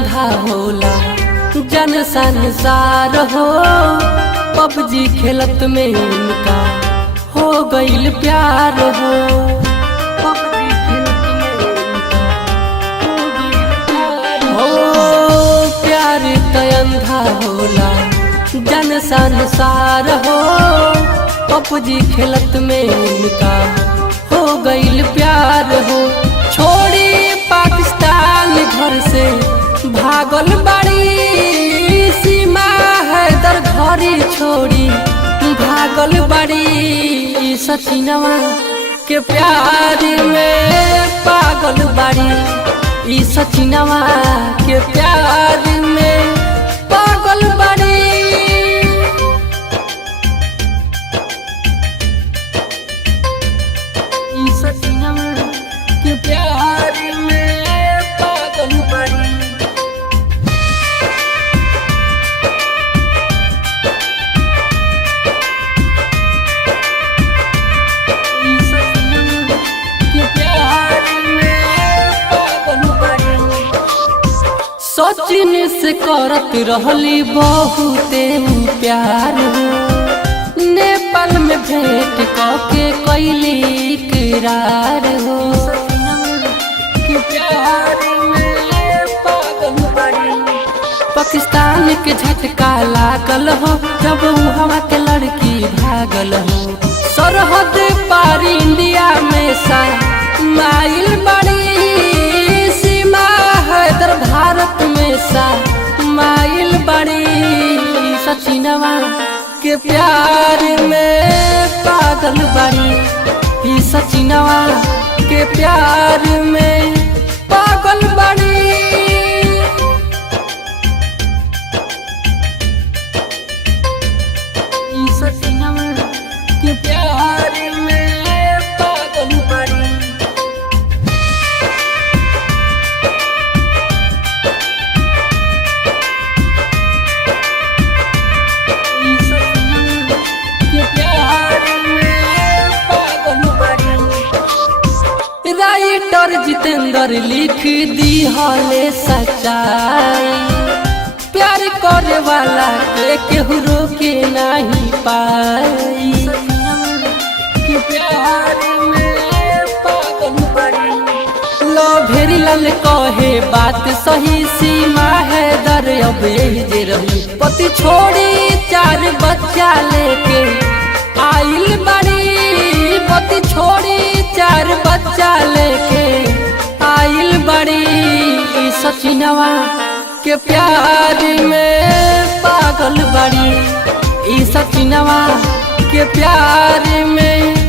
अंधा होला जन संसार हो। पबजी खेलत में उनका हो गईल प्यार हो। पबजी खेलत में उनका हो गईल प्यार हो। प्यार त अंधा होला जन संसार हो। पबजी खेलत में उनका हो गईल प्यार हो। छोड़ी पाकिस्तान घर से भागल बाड़ी, सीमा हैदर घरी छोड़ी भागल बाड़ी। सचिनवा के प्यार में पागल बाड़ी। सचिनवा के प्यार में पागल बाड़ी। सचिनवा के प्यार में पागल बाड़ी। सचिन से करत रहली बहुते प्यार हो। नेपाल में भेंट करके कैली इकरार हो। पाकिस्तान के झटका लागल हो जब हवा के लड़की भागल हो। सरहद पार इंडिया में सा माइल बड़ी, सीमा हैदर भारत में सा माइल बड़ी। सचिनवा के प्यार में पागल बड़ी। सचिनवा के प्यार में पागल बड़ी। सचिनवा के प्यार में पागल बड़ी। राइटर जितेंद्र लिख दी हले सच्चाई। प्यार करे वाला के केहू रोके नहीं पाई। प्यार में पागल बड़ी। लो भेरी लाल कहे बात सही, सीमा हैदर अब यही जे रही। पति छोड़ी 4 बच्चा लेके आइल बड़ी। पति छोड़ी 4 बच्चा लेके आइल बड़ी। सचिनवा के प्यार में पागल बड़ी। सचिनवा के प्यार में